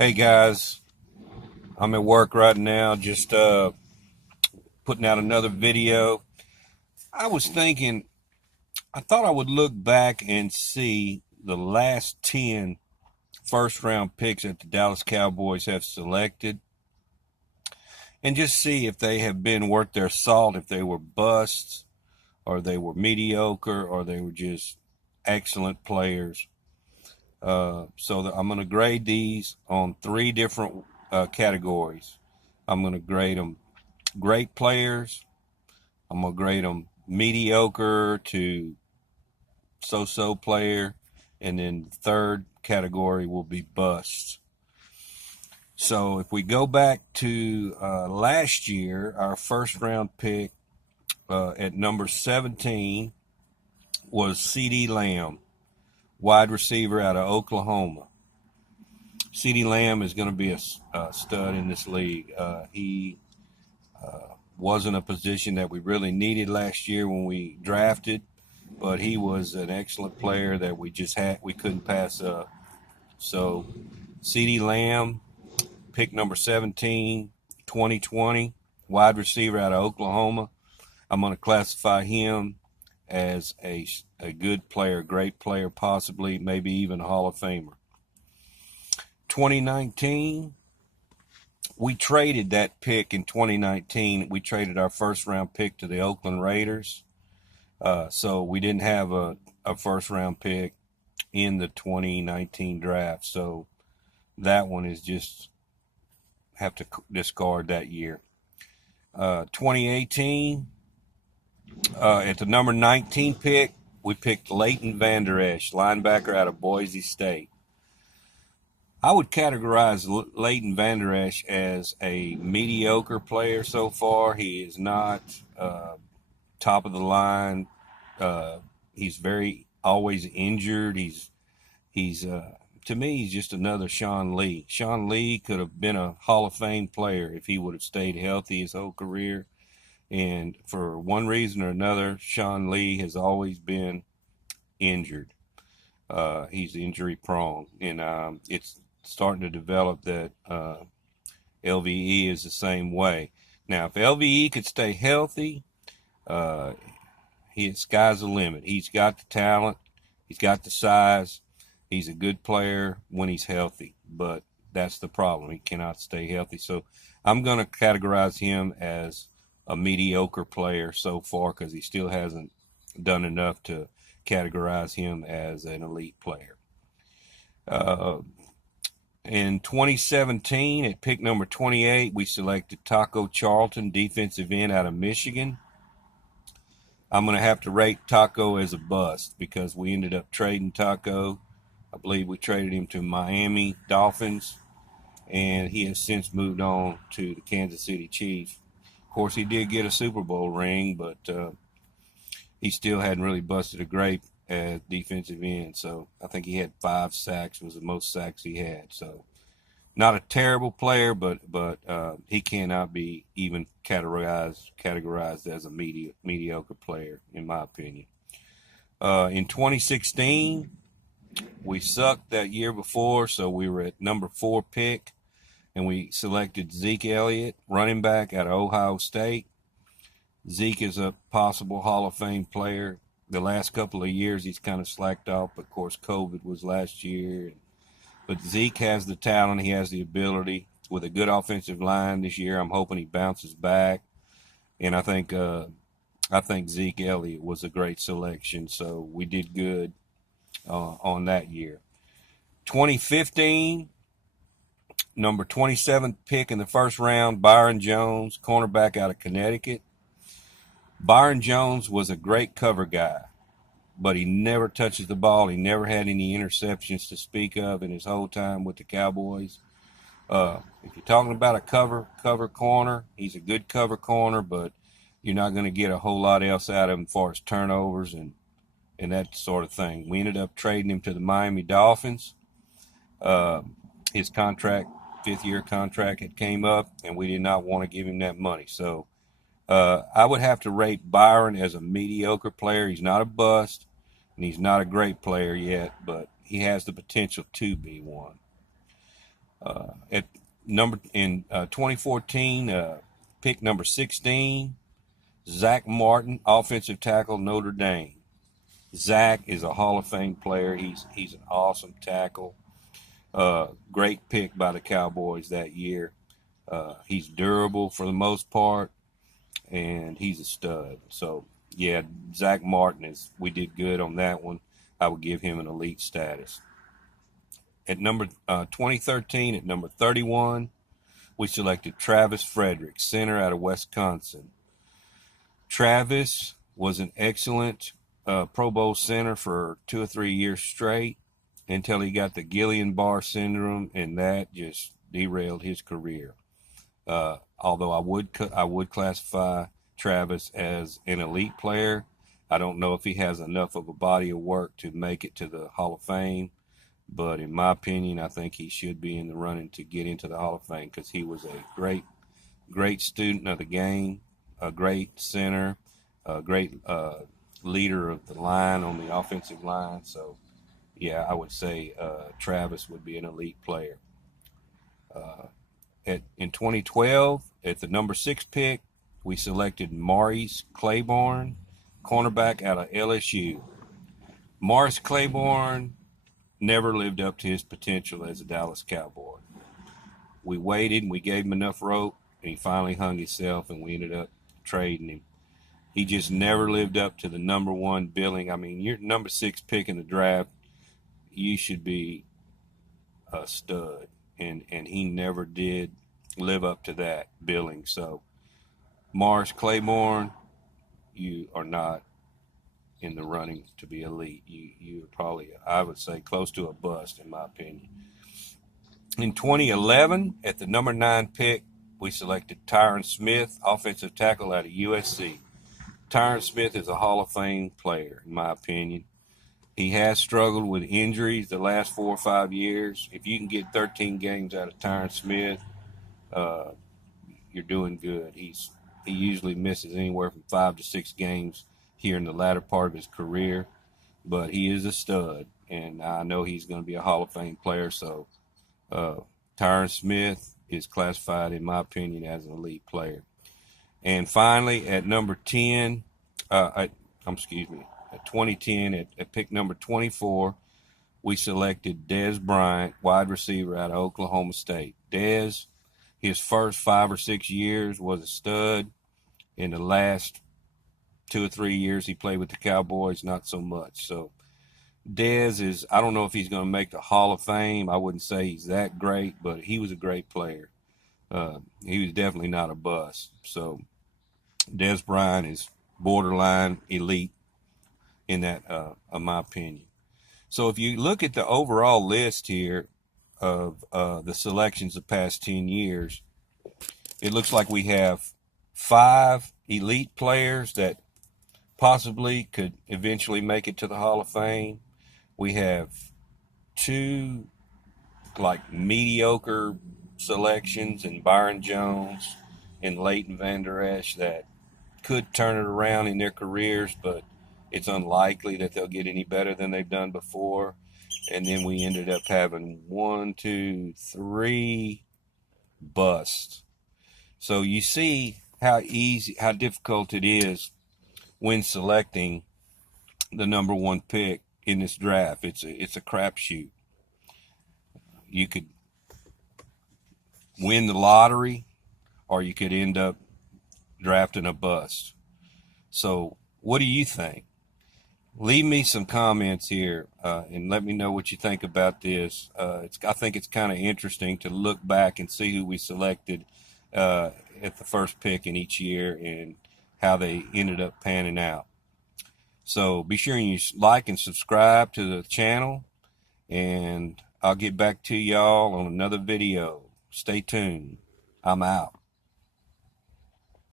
Hey guys, I'm at work right now, just putting out another video. I was thinking, I thought I would look back and see the last 10 first round picks that the Dallas Cowboys have selected and just see if they have been worth their salt, if they were busts or they were mediocre or they were just excellent players. I'm going to grade these on three different categories. I'm going to grade them great players. I'm going to grade them mediocre to so-so player. And then the third category will be busts. So if we go back to last year, our first round pick at number 17 was CeeDee Lamb, wide receiver out of Oklahoma. CeeDee Lamb is going to be a stud in this league. He wasn't a position that we really needed last year when we drafted, but he was an excellent player that we couldn't pass up. So CeeDee Lamb, pick number 17, 2020, wide receiver out of Oklahoma. I'm going to classify him as a good player, great player, possibly maybe even a Hall of Famer. 2019, we traded that pick in 2019. We traded our first round pick to the Oakland Raiders. So we didn't have a first round pick in the 2019 draft. So that one is just have to discard that year. 2018, at the number 19 pick, we picked Leighton Vander Esch, linebacker out of Boise State. I would categorize Leighton Vander Esch as a mediocre player so far. He is not top of the line. He's always injured. He's to me, he's just another Sean Lee. Sean Lee could have been a Hall of Fame player if he would have stayed healthy his whole career. And for one reason or another, Sean Lee has always been injured. He's injury prone, and it's starting to develop that LVE is the same way. Now, if LVE could stay healthy, sky's the limit. He's got the talent. He's got the size. He's a good player when he's healthy, but that's the problem. He cannot stay healthy. So I'm going to categorize him as a mediocre player so far because he still hasn't done enough to categorize him as an elite player. In 2017, at pick number 28, we selected Taco Charlton, defensive end out of Michigan. I'm going to have to rate Taco as a bust because we ended up trading Taco. I believe we traded him to Miami Dolphins, and he has since moved on to the Kansas City Chiefs. Of course, he did get a Super Bowl ring, but he still hadn't really busted a grape as defensive end. So I think he had 5 sacks, was the most sacks he had. So not a terrible player, but he cannot be even categorized as a mediocre player, in my opinion. In 2016, we sucked that year before, so we were at number 4 pick, and we selected Zeke Elliott, running back out of Ohio State. Zeke is a possible Hall of Fame player. The last couple of years, he's kind of slacked off. Of course, COVID was last year. But Zeke has the talent. He has the ability. With a good offensive line this year, I'm hoping he bounces back. And I think Zeke Elliott was a great selection. So we did good on that year. 2015, number 27th pick in the first round, Byron Jones, cornerback out of Connecticut. Byron Jones was a great cover guy, but he never touches the ball. He never had any interceptions to speak of in his whole time with the Cowboys. If you're talking about a cover corner, he's a good cover corner, but you're not going to get a whole lot else out of him as far as turnovers and that sort of thing. We ended up trading him to the Miami Dolphins. His contract, 5th-year contract, had came up, and we did not want to give him that money. So I would have to rate Byron as a mediocre player. He's not a bust, and he's not a great player yet, but he has the potential to be one. At 2014, pick number 16, Zach Martin, offensive tackle, Notre Dame. Zach is a Hall of Fame player. He's an awesome tackle. Great pick by the Cowboys that year. He's durable for the most part, and he's a stud. So, yeah, Zach Martin we did good on that one. I would give him an elite status. At 2013, at number 31, we selected Travis Frederick, center out of Wisconsin. Travis was an excellent Pro Bowl center for 2 or 3 years straight until he got the Guillain-Barré syndrome, and that just derailed his career. Although I would classify Travis as an elite player, I don't know if he has enough of a body of work to make it to the Hall of Fame. But in my opinion, I think he should be in the running to get into the Hall of Fame because he was a great student of the game, a great center, a great leader of the line on the offensive line. So, yeah, I would say Travis would be an elite player. In 2012, at the number 6 pick, we selected Maurice Claiborne, cornerback out of LSU. Maurice Claiborne never lived up to his potential as a Dallas Cowboy. We waited and we gave him enough rope, and he finally hung himself, and we ended up trading him. He just never lived up to the number 1 billing. I mean, you're number 6 pick in the draft. You should be a stud, and he never did live up to that billing. So, Maurice Claiborne, you are not in the running to be elite. You are probably, I would say, close to a bust, in my opinion. In 2011, at the number 9 pick, we selected Tyron Smith, offensive tackle out of USC. Tyron Smith is a Hall of Fame player, in my opinion. He has struggled with injuries the last 4 or 5 years. If you can get 13 games out of Tyron Smith, you're doing good. He usually misses anywhere from 5 to 6 games here in the latter part of his career, but he is a stud, and I know he's going to be a Hall of Fame player. So Tyron Smith is classified, in my opinion, as an elite player. And finally, at number 10, at 2010, at pick number 24, we selected Dez Bryant, wide receiver out of Oklahoma State. Dez, his first 5 or 6 years was a stud. In the last 2 or 3 years he played with the Cowboys, not so much. So Dez is, I don't know if he's going to make the Hall of Fame. I wouldn't say he's that great, but he was a great player. He was definitely not a bust. So Dez Bryant is borderline elite in that, in my opinion. So if you look at the overall list here of the selections the past 10 years, it looks like we have 5 elite players that possibly could eventually make it to the Hall of Fame. We have 2 like mediocre selections in Byron Jones and Leighton Vander Esch that could turn it around in their careers, but it's unlikely that they'll get any better than they've done before. And then we ended up having 1, 2, 3 busts. So you see how difficult it is when selecting the number 1 pick in this draft. It's a crapshoot. You could win the lottery, or you could end up drafting a bust. So what do you think? Leave me some comments here and let me know what you think about this. I think it's kind of interesting to look back and see who we selected at the first pick in each year and how they ended up panning out. So be sure you like and subscribe to the channel, and I'll get back to y'all on another video. Stay tuned. I'm out.